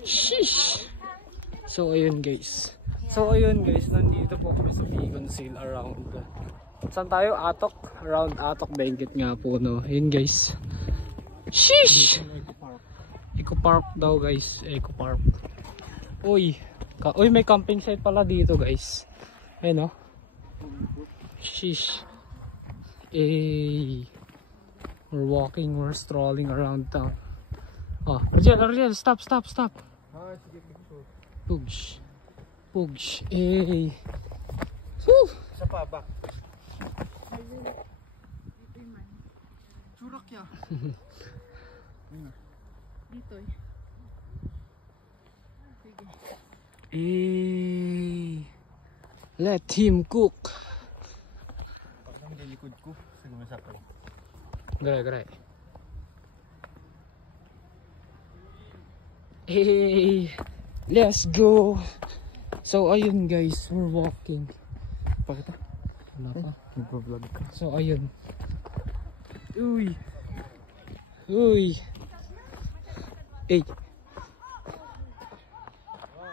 Sheesh! So ayun guys, nandito po kami sa Beacon Sail around. Saan tayo? Atok? Around Atok Benguet nga po, no? Ayun guys. Sheesh! Eco Park daw guys, Eco Park. Uy, may camping site pala dito guys. Ayun, no? Sheesh. We're walking, we're strolling around town. Oh, Arjel, stop. Pugs. Whew. Sa pa ba? Churak ya. Dito Let him cook. Pag nililikod ko, siguro sa pa. Gray. Let's go. So ayun guys, we're walking. Pakita. Wala pa. Nagpo-vlog ka. So ayun. Uy.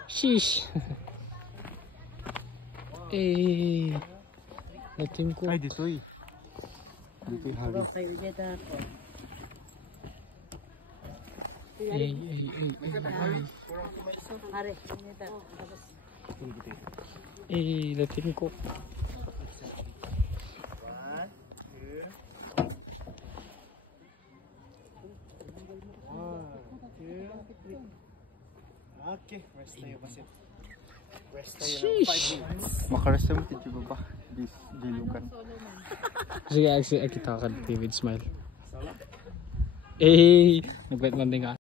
Sheesh. Let him cook. Ay, dito eh. Dito eh, hari. Let him cook. 1, 2. Okay, rest tayo kasi. Rest tayo ng 5 minutes. Makarest tayo mo, tito ba? This Jilukan. Sige, kita ka TV smile. Nagbait man din ka.